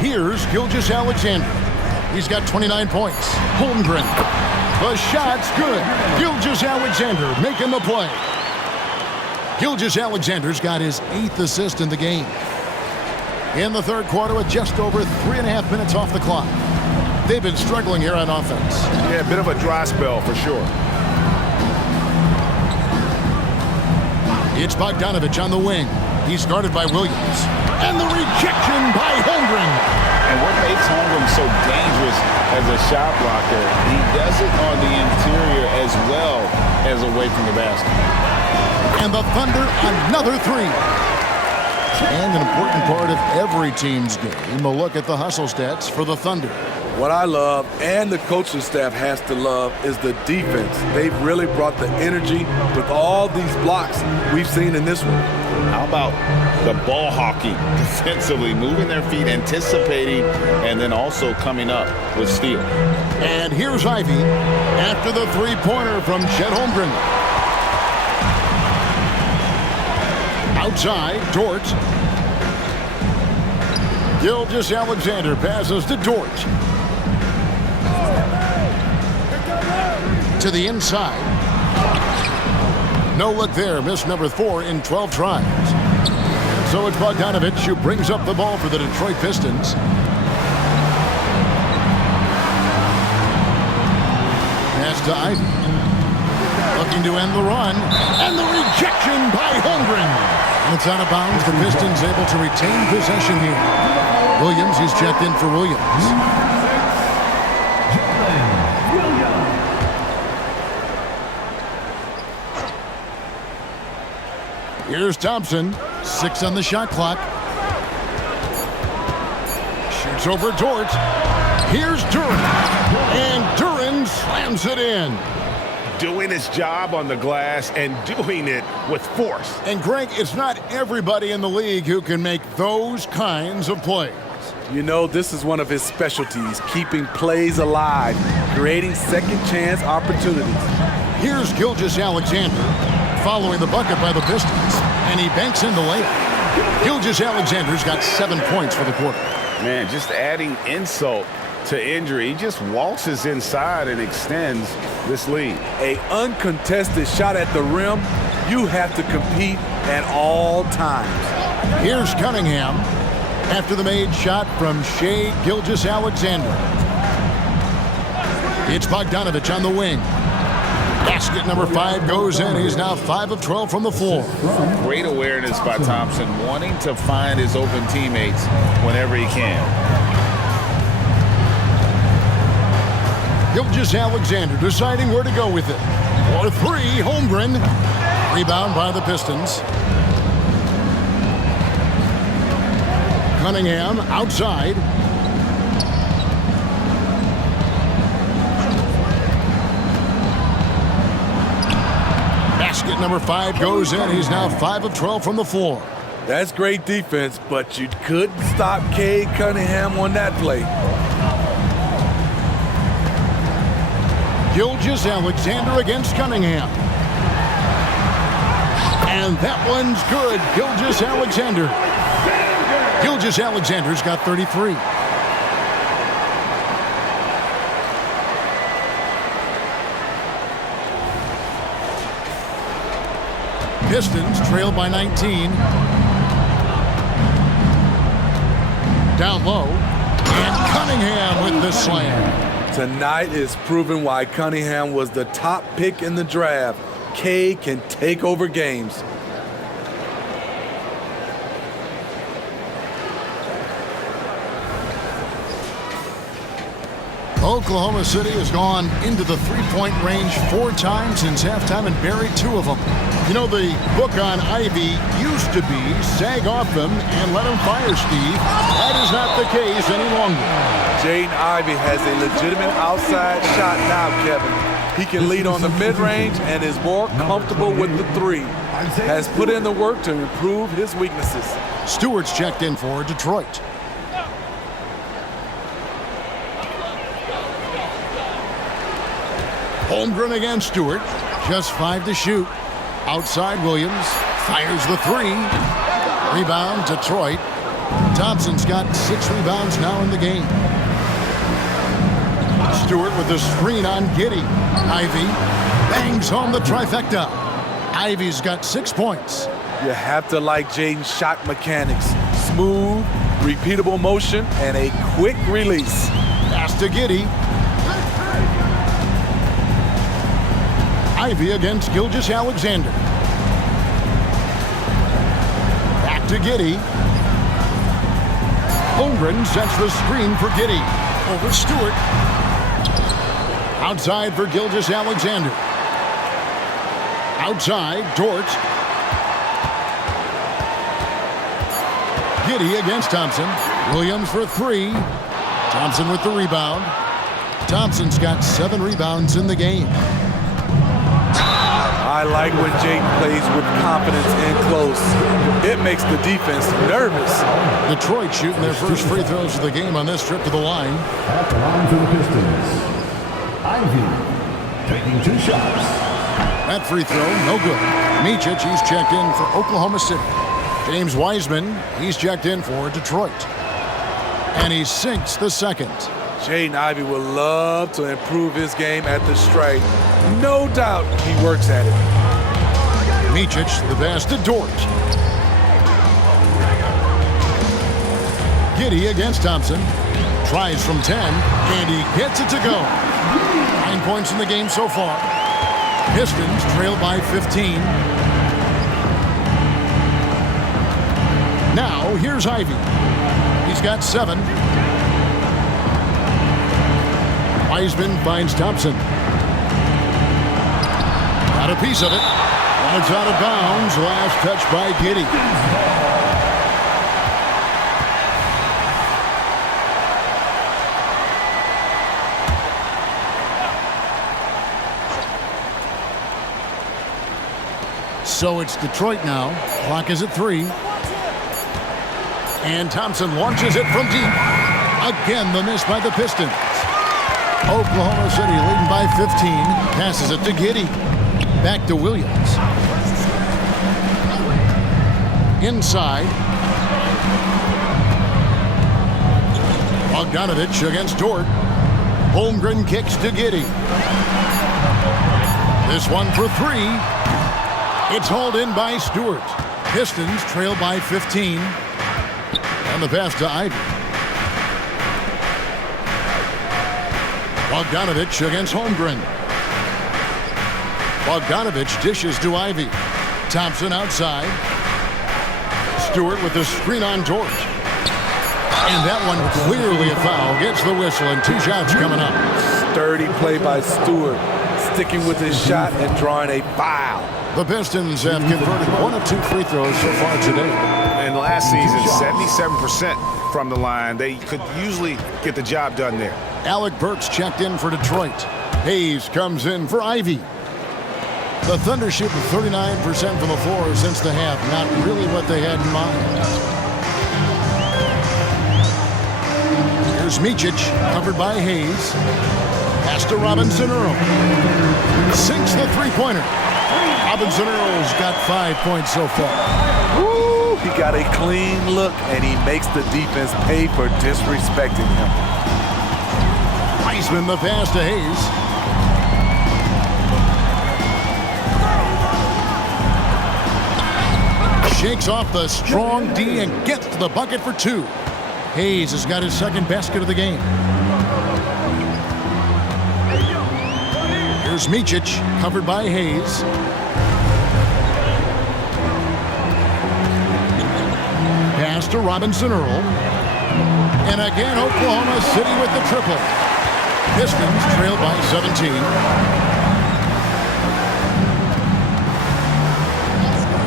Here's Gilgeous-Alexander. He's got 29 points. Holmgren. The shot's good. Gilgeous-Alexander making the play. Gilgeous-Alexander's got his 8th assist in the game. In the third quarter with just over 3.5 minutes off the clock. They've been struggling here on offense. Yeah, a bit of a dry spell for sure. It's Bogdanovic on the wing. He's guarded by Williams. And the rejection by Holmgren. And what makes Holmgren so dangerous as a shot blocker, he does it on the interior as well as away from the basket. And the Thunder, another 3. And an important part of every team's game, a look at the hustle stats for the Thunder. What I love, and the coaching staff has to love, is the defense. They've really brought the energy with all these blocks we've seen in this one. How about the ball hawking defensively, moving their feet, anticipating, and then also coming up with steal. And here's Ivy after the three-pointer from Chet Holmgren. Outside, Dort. Gilgeous-Alexander passes to Dort. To the inside. No look there. Miss number 4 in 12 tries. And so it's Bogdanovich who brings up the ball for the Detroit Pistons. Pass to Ivy. Looking to end the run. And the rejection by Holmgren. It's out of bounds. The Pistons able to retain possession here. Williams, he's checked in for Williams. Here's Thompson. 6 on the shot clock. Shoots over Dort. Here's Duren. And Duren slams it in. Doing his job on the glass and doing it with force. And Greg, it's not everybody in the league who can make those kinds of plays. You know, this is one of his specialties, keeping plays alive, creating second chance opportunities. Here's Gilgeous-Alexander following the bucket by the Pistons, and he banks in the layup. Gilgeous-Alexander's got 7 points for the quarter. Man, just adding insult to injury. He just waltzes inside and extends this lead. An uncontested shot at the rim, you have to compete at all times. Here's Cunningham after the made shot from Shai Gilgeous-Alexander. It's Bogdanovich on the wing. Basket number 5 goes in. He's now 5 of 12 from the floor. Great awareness by Thompson, wanting to find his open teammates whenever he can. Gilgeous-Alexander deciding where to go with it. For 3, Holmgren. Rebound by the Pistons. Cunningham outside. Basket number 5 goes in. He's now 5 of 12 from the floor. That's great defense, but you couldn't stop Cade Cunningham on that play. Gilgeous-Alexander against Cunningham. And that one's good. Gilgeous-Alexander. Gilgeous-Alexander's got 33. Pistons trail by 19. Down low. And Cunningham with the slam. Tonight is proving why Cunningham was the top pick in the draft. Cade can take over games. Oklahoma City has gone into the three-point range 4 times since halftime and buried 2 of them. You know, the book on Ivy used to be sag off them and let him fire, Steve. That is not the case any longer. Jaden Ivey has a legitimate outside shot now, Kevin. He can lead on the mid-range and is more comfortable with the 3. Has put in the work to improve his weaknesses. Stewart's checked in for Detroit. Holmgren against Stewart. Just 5 to shoot. Outside, Williams fires the 3. Rebound, Detroit. Thompson's got 6 rebounds now in the game. Stewart with the screen on Giddey. Ivy bangs home the trifecta. Ivy's got 6 points. You have to like Jaden's shot mechanics. Smooth, repeatable motion, and a quick release. Pass to Giddey. Ivy against Gilgeous-Alexander. Back to Giddey. Holmgren sets the screen for Giddey. Over Stewart. Outside for Gilgeous-Alexander. Outside, Dort. Giddey against Thompson. Williams for 3. Thompson with the rebound. Thompson's got 7 rebounds in the game. I like when Jaden plays with confidence and close. It makes the defense nervous. Detroit shooting their first free throws of the game on this trip to the line. At the line for the Pistons, Ivy taking 2 shots. That free throw, no good. Micic, he's checked in for Oklahoma City. James Wiseman, he's checked in for Detroit. And he sinks the second. Jaden Ivey would love to improve his game at the stripe. No doubt he works at it. Micic, the pass to Dort. Giddey against Thompson. Tries from 10, and he gets it to go. 9 points in the game so far. Pistons trail by 15. Now, here's Ivey. He's got 7. Wiseman finds Thompson. Got a piece of it. And it's out of bounds. Last touch by Giddey. So it's Detroit now. Clock is at 3. And Thompson launches it from deep. Again, the miss by the Pistons. Oklahoma City leading by 15. Passes it to Giddey. Back to Williams. Inside. Bogdanovich against Dort. Holmgren kicks to Giddey. This one for 3. It's hauled in by Stewart. Pistons trail by 15. And the pass to Ivey. Bogdanovich against Holmgren. Bogdanovich dishes to Ivey. Thompson outside. Stewart with the screen on Dort. And that one clearly a foul. Gets the whistle and 2 shots coming up. Sturdy play by Stewart. Sticking with his shot and drawing a foul. The Pistons have converted 1 of 2 free throws so far today. And last season, 77% from the line. They could usually get the job done there. Alec Burks checked in for Detroit. Hayes comes in for Ivey. The Thunder shoot 39% from the floor since the half. Not really what they had in mind. Here's Micic, covered by Hayes. Pass to Robinson Earl. Sinks the three-pointer. Robinson Earl's got 5 points so far. Woo, he got a clean look, and he makes the defense pay for disrespecting him. Wiseman the pass to Hayes. Shakes off the strong D and gets to the bucket for 2. Hayes has got his second basket of the game. Here's Micic, covered by Hayes. Pass to Robinson Earl. And again, Oklahoma City with the triple. Pistons trail by 17.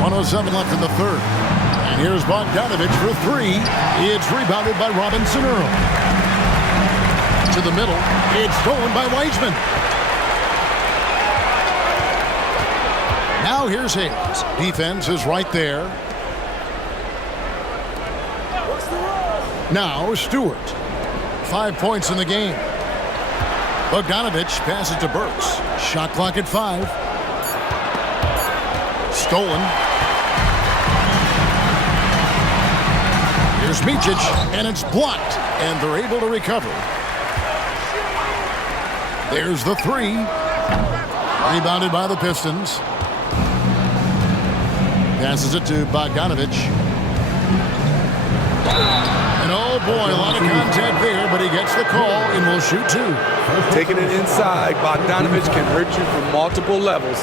1:07 left in the third. And here's Bogdanovich for 3. It's rebounded by Robinson Earl. To the middle. It's stolen by Wiseman. Now here's Hayes. Defense is right there. Now Stewart. 5 points in the game. Bogdanovich passes to Burks. Shot clock at 5. Stolen. Here's Micic, and it's blocked, and they're able to recover. There's the 3. Rebounded by the Pistons. Passes it to Bogdanovich. And oh boy, a lot of contact there, but he gets the call and will shoot 2. Taking it inside, Bogdanovich can hurt you from multiple levels.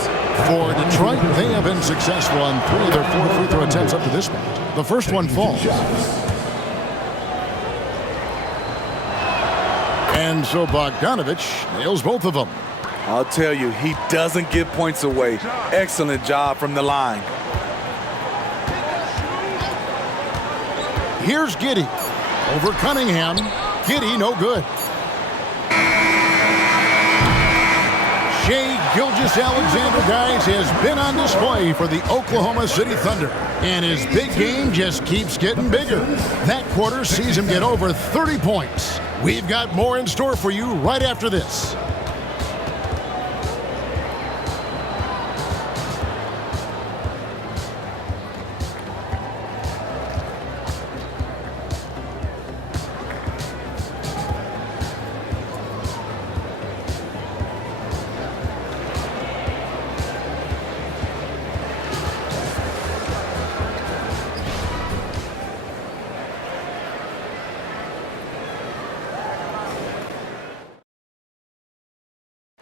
For Detroit, they have been successful on 3 of their 4 free throw attempts up to this point. The first one falls. And so Bogdanovich nails both of them. I'll tell you, he doesn't give points away. Excellent job from the line. Here's Giddey over Cunningham. Giddey, no good. Shai Gilgeous-Alexander, guys, has been on display for the Oklahoma City Thunder. And his big game just keeps getting bigger. That quarter sees him get over 30 points. We've got more in store for you right after this.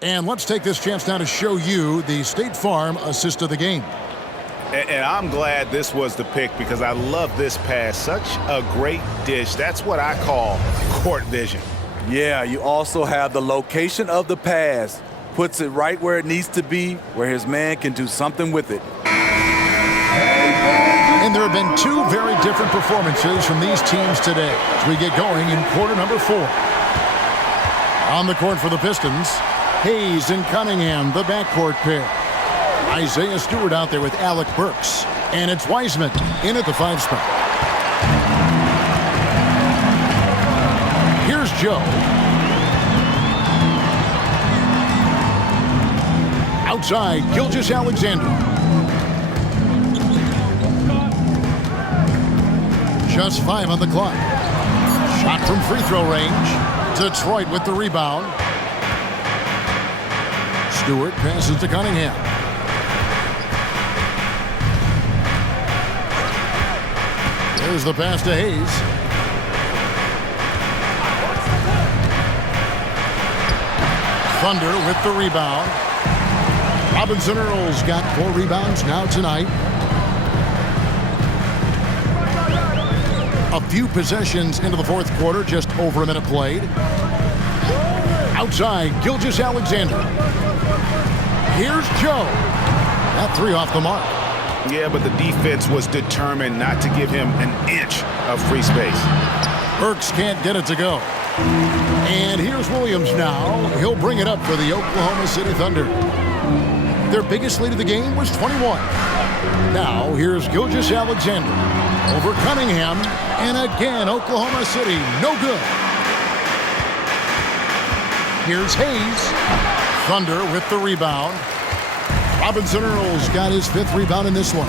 And let's take this chance now to show you the State Farm assist of the game. And I'm glad this was the pick because I love this pass. Such a great dish. That's what I call court vision. Yeah, you also have the location of the pass. Puts it right where it needs to be, where his man can do something with it. And there have been two very different performances from these teams today as we get going in quarter number 4. On the court for the Pistons, Hayes and Cunningham, the backcourt pair. Isaiah Stewart out there with Alec Burks. And it's Wiseman in at the 5 spot. Here's Joe. Outside, Gilgeous-Alexander. Just 5 on the clock. Shot from free throw range. Detroit with the rebound. Stewart passes to Cunningham. There's the pass to Hayes. Thunder with the rebound. Robinson Earl's got 4 rebounds now tonight. A few possessions into the fourth quarter, just over a minute played. Outside, Gilgeous-Alexander. Here's Joe. That 3 off the mark. Yeah, but the defense was determined not to give him an inch of free space. Burks can't get it to go. And here's Williams now. He'll bring it up for the Oklahoma City Thunder. Their biggest lead of the game was 21. Now, here's Gilgeous-Alexander over Cunningham. And again, Oklahoma City, no good. Here's Hayes. Thunder with the rebound. Robinson Earl's got his 5th rebound in this one.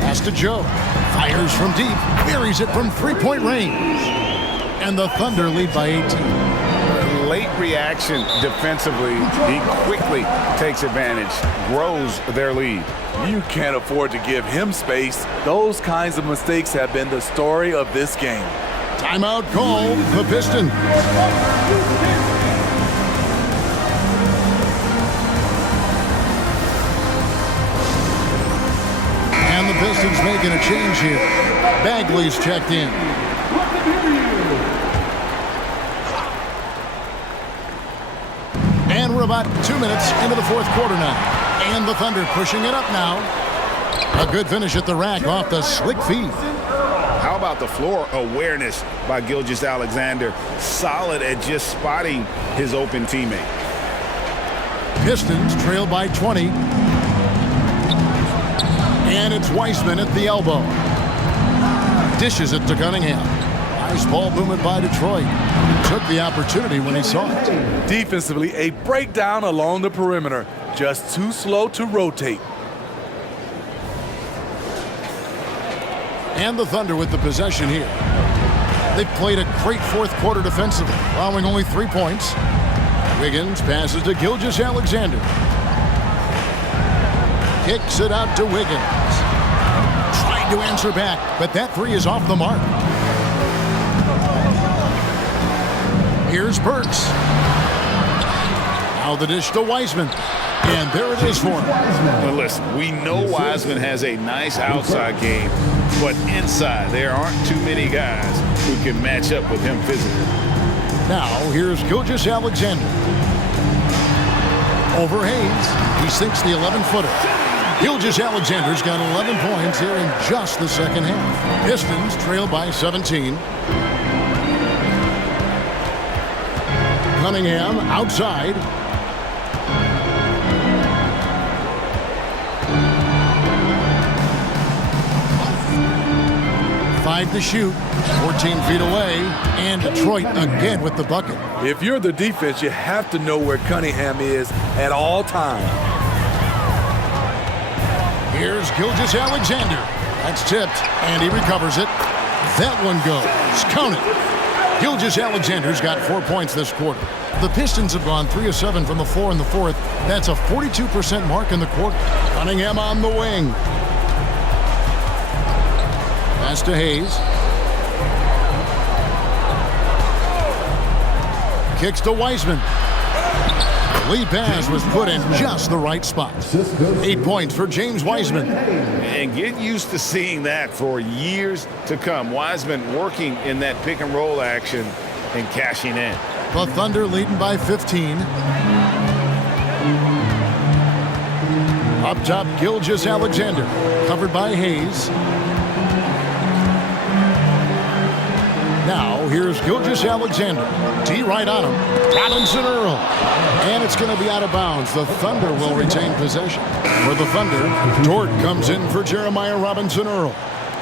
Pass to Joe. Fires from deep. Buries it from 3-point range. And the Thunder lead by 18. Late reaction defensively. He quickly takes advantage, grows their lead. You can't afford to give him space. Those kinds of mistakes have been the story of this game. Timeout call, the Pistons. And the Pistons making a change here. Bagley's checked in. And we're about 2 minutes into the fourth quarter now. And the Thunder pushing it up now. A good finish at the rack off the slick feed. How about the floor awareness by Gilgeous-Alexander? Solid at just spotting his open teammate. Pistons trail by 20. And it's Wiseman at the elbow. Dishes it to Cunningham. Nice ball movement by Detroit. Took the opportunity when he saw it. Defensively, a breakdown along the perimeter. Just too slow to rotate. And the Thunder with the possession here. They've played a great fourth quarter defensively, allowing only 3 points. Wiggins passes to Gilgeous-Alexander. Kicks it out to Wiggins. Trying to answer back, but that 3 is off the mark. Here's Burks. Now the dish to Wiseman. And there it is for him. Well, listen, we know Wiseman has a nice outside game, but inside there aren't too many guys who can match up with him physically. Now here's Gilgeous-Alexander. Over Hayes. He sinks the 11-footer. Gilgeous-Alexander's got 11 points here in just the second half. Pistons trail by 17. Cunningham outside. Five to shoot, 14 feet away, and Detroit again with the bucket. If you're the defense, you have to know where Cunningham is at all times. Here's Gilgeous-Alexander. That's tipped, and he recovers it. That one goes. Count it. Gilgeous-Alexander's got 4 points this quarter. The Pistons have gone 3 of 7 from the floor in the fourth. That's a 42% mark in the quarter. Cunningham on the wing. Pass to Hayes. Kicks to Wiseman. Lead pass was put in just the right spot. 8 points for James Wiseman. And get used to seeing that for years to come. Wiseman working in that pick and roll action and cashing in. The Thunder leading by 15. Up top, Gilgeous-Alexander, covered by Hayes. Now, here's Gilgeous-Alexander. D right on him. Robinson Earl. And it's going to be out of bounds. The Thunder will retain possession. For the Thunder, Dort comes in for Jeremiah Robinson Earl.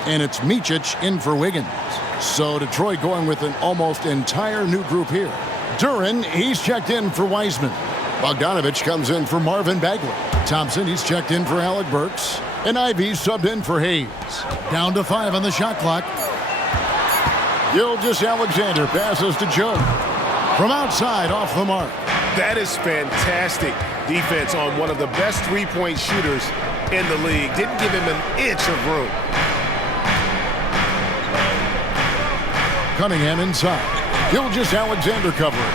And it's Micic in for Wiggins. So Detroit going with an almost entire new group here. Duren, he's checked in for Wiseman. Bogdanovich comes in for Marvin Bagley. Thompson, he's checked in for Alec Burks. And Ivey subbed in for Hayes. Down to 5 on the shot clock. Gilgeous-Alexander passes to Joe. From outside, off the mark. That is fantastic defense on one of the best three-point shooters in the league. Didn't give him an inch of room. Cunningham inside. Gilgeous-Alexander covering.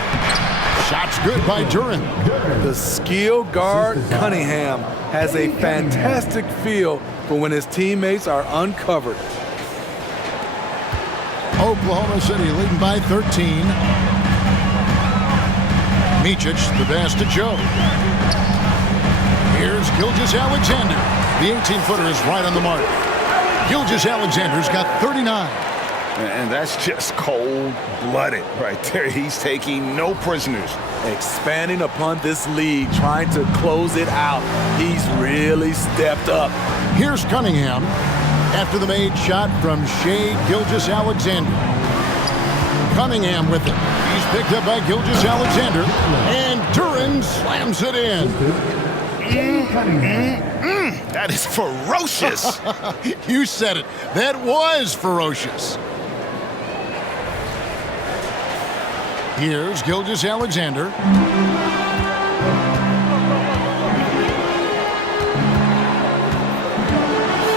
Shots good by Duren. The skill guard Cunningham has a fantastic feel for when his teammates are uncovered. Oklahoma City leading by 13. Micic, the pass to Joe. Here's Gilgeous-Alexander. The 18-footer is right on the mark. Gilgeous-Alexander's got 39. And that's just cold-blooded right there. He's taking no prisoners. Expanding upon this lead, trying to close it out. He's really stepped up. Here's Cunningham after the made shot from Shai Gilgeous-Alexander. Cunningham with it. He's picked up by Gilgeous-Alexander. And Duren slams it in. That is ferocious. You said it. That was ferocious. Here's Gilgeous-Alexander.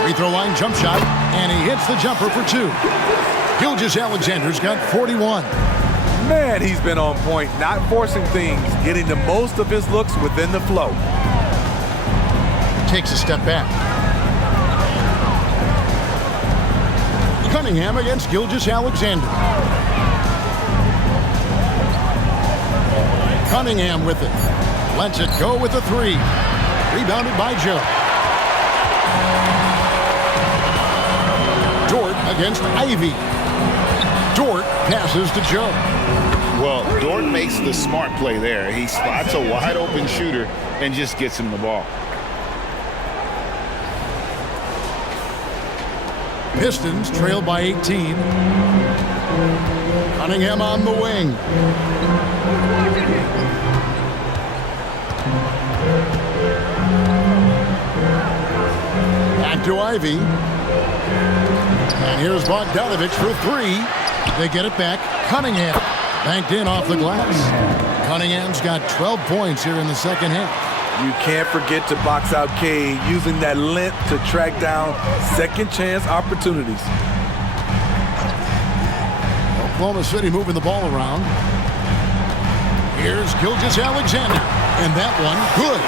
Free throw line jump shot, and he hits the jumper for 2. Gilgeous-Alexander's got 41. Man, he's been on point, not forcing things, getting the most of his looks within the flow. Takes a step back. Cunningham against Gilgeous-Alexander. Cunningham with it. Lets it go with a 3. Rebounded by Joe. Dort against Ivey. Dort passes to Joe. Well, Dort makes the smart play there. He spots a wide open shooter and just gets him the ball. Pistons trail by 18. Cunningham on the wing. Back to Ivey. And here's Bogdanovich for 3. They get it back. Cunningham banked in off the glass. Cunningham's got 12 points here in the second half. You can't forget to box out Cade, using that length to track down second chance opportunities. Oklahoma City moving the ball around. Here's Gilgeous-Alexander. And that one, good.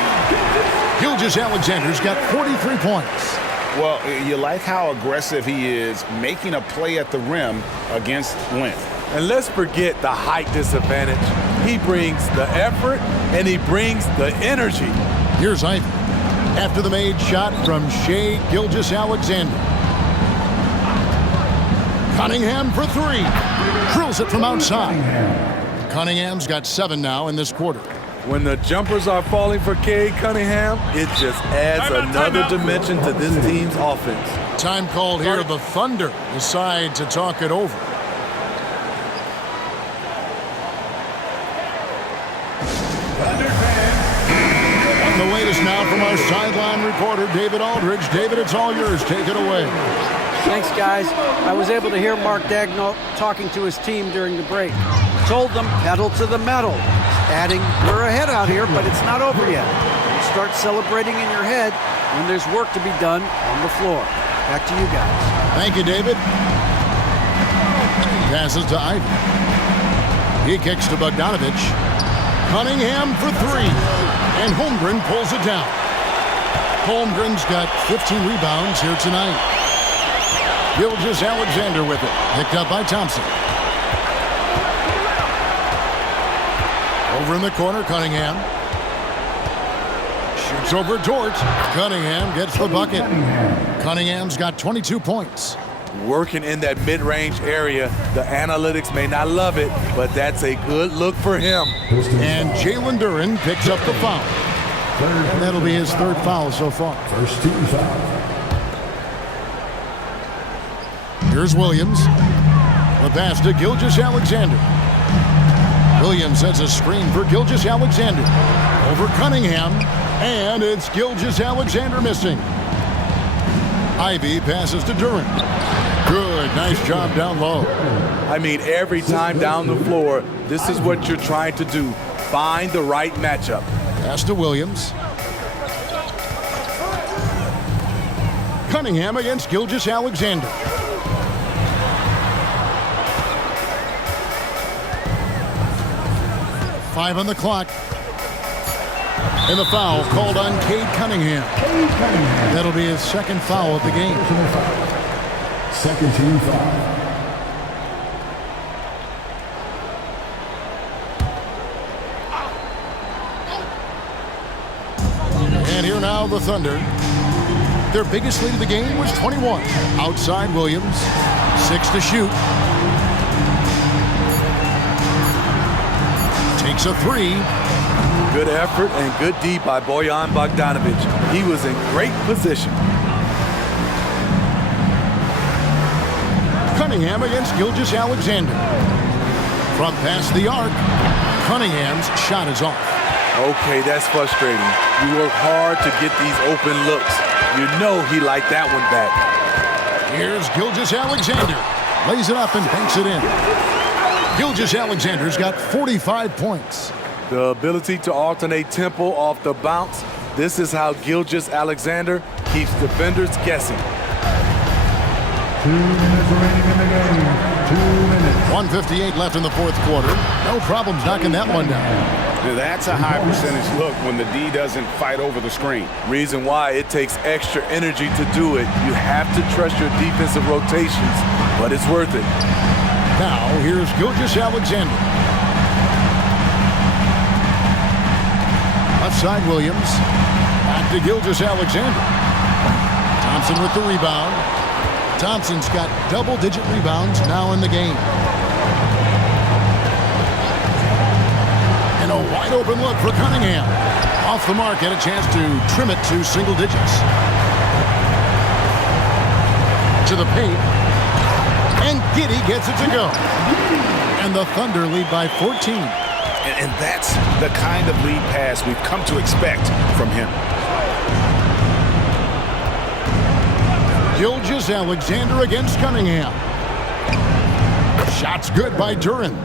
Gilgeous-Alexander's got 43 points. Well, you like how aggressive he is making a play at the rim against length. And let's forget the height disadvantage. He brings the effort and he brings the energy. Here's Ivey after the made shot from Shai Gilgeous-Alexander. Cunningham for 3. Drills it from outside. Cunningham's got 7 now in this quarter. When the jumpers are falling for Cade Cunningham, it just adds another dimension to this team's offense. Time called here. The Thunder decide to talk it over. And the latest now from our sideline reporter, David Aldridge. David, it's all yours. Take it away. Thanks, guys. I was able to hear Mark Daigneault talking to his team during the break. Told them, pedal to the metal. Adding, we're ahead out here, but it's not over yet. You start celebrating in your head when there's work to be done on the floor. Back to you guys. Thank you, David. Passes to Ivey. He kicks to Bogdanovich. Cunningham for three. And Holmgren pulls it down. Holmgren's got 15 rebounds here tonight. Gilgeous-Alexander with it. Picked up by Thompson. Over in the corner, Cunningham. Shoots over Dort. Cunningham gets the bucket. Cunningham's got 22 points. Working in that mid-range area. The analytics may not love it, but that's a good look for him. And Jalen Duren picks up the foul. And that'll be his third foul so far. First team foul. Here's Williams. The pass to Gilgeous-Alexander. Williams sets a screen for Gilgeous-Alexander. Over Cunningham. And it's Gilgeous-Alexander missing. Ivy passes to Duren. Good, nice job down low. I mean, every time down the floor, this is what you're trying to do. Find the right matchup. Pass to Williams. Cunningham against Gilgeous-Alexander. Five on the clock. And the foul called on Cade Cunningham. That'll be his second foul of the game. Second team foul. And here now the Thunder. Their biggest lead of the game was 21. Outside Williams. 6 to shoot. Takes a three. Good effort and good D by Bojan Bogdanovic. He was in great position. Cunningham against Gilgeous-Alexander. From past the arc. Cunningham's shot is off. Okay, that's frustrating. You work hard to get these open looks. You know he liked that one back. Here's Gilgeous-Alexander. Lays it up and banks it in. Gilgeous-Alexander's got 45 points. The ability to alternate tempo off the bounce. This is how Gilgeous-Alexander keeps defenders guessing. 2 minutes remaining in the game. 2 minutes. 1:58 left in the fourth quarter. No problems knocking that one down. That's a high percentage look when the D doesn't fight over the screen. Reason why it takes extra energy to do it. You have to trust your defensive rotations, but it's worth it. Now, here's Gilgeous-Alexander. Left side Williams. Back to Gilgeous-Alexander. Thompson with the rebound. Thompson's got double-digit rebounds now in the game. And a wide-open look for Cunningham. Off the mark, had a chance to trim it to single digits. To the paint. And Giddey gets it to go. And the Thunder lead by 14. And that's the kind of lead pass we've come to expect from him. Gilgeous-Alexander against Cunningham. Shot's good by Duren.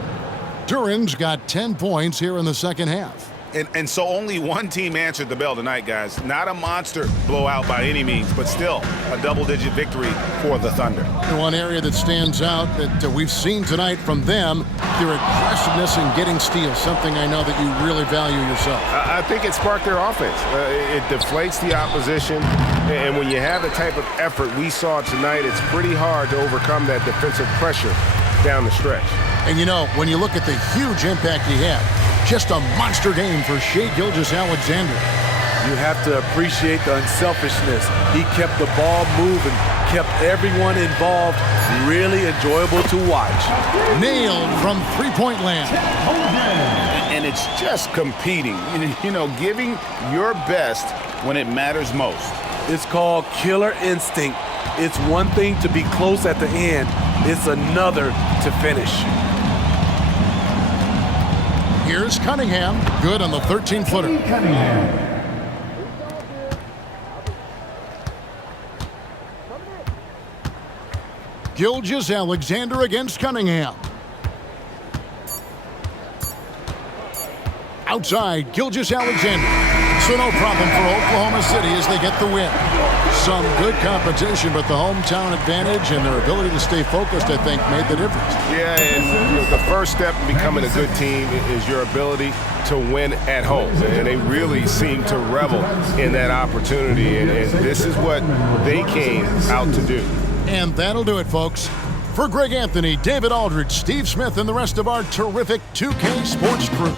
Duren's got 10 points here in the second half. And so only one team answered the bell tonight, guys. Not a monster blowout by any means, but still a double-digit victory for the Thunder. And one area that stands out that we've seen tonight from them, their aggressiveness in getting steals, something I know that you really value yourself. I think it sparked their offense. It deflates the opposition, and when you have the type of effort we saw tonight, it's pretty hard to overcome that defensive pressure down the stretch. And you know, when you look at the huge impact he had, just a monster game for Shai Gilgeous-Alexander. You have to appreciate the unselfishness. He kept the ball moving, kept everyone involved, really enjoyable to watch. Nailed from three-point land. And it's just competing, you know, giving your best when it matters most. It's called killer instinct. It's one thing to be close at the end. It's another to finish. Here's Cunningham. Good on the 13-footer. Cunningham. Gilgeous-Alexander against Cunningham. Outside, Gilgeous-Alexander. So no problem for Oklahoma City as they get the win. Some good competition, but the hometown advantage and their ability to stay focused, I think, made the difference. Yeah, and the first step in becoming a good team is your ability to win at home. And they really seem to revel in that opportunity, and this is what they came out to do. And that'll do it, folks. For Greg Anthony, David Aldridge, Steve Smith, and the rest of our terrific 2K Sports crew,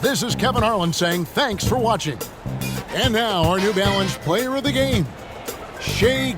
this is Kevin Harlan saying thanks for watching. And now our New Balance player of the game, Shea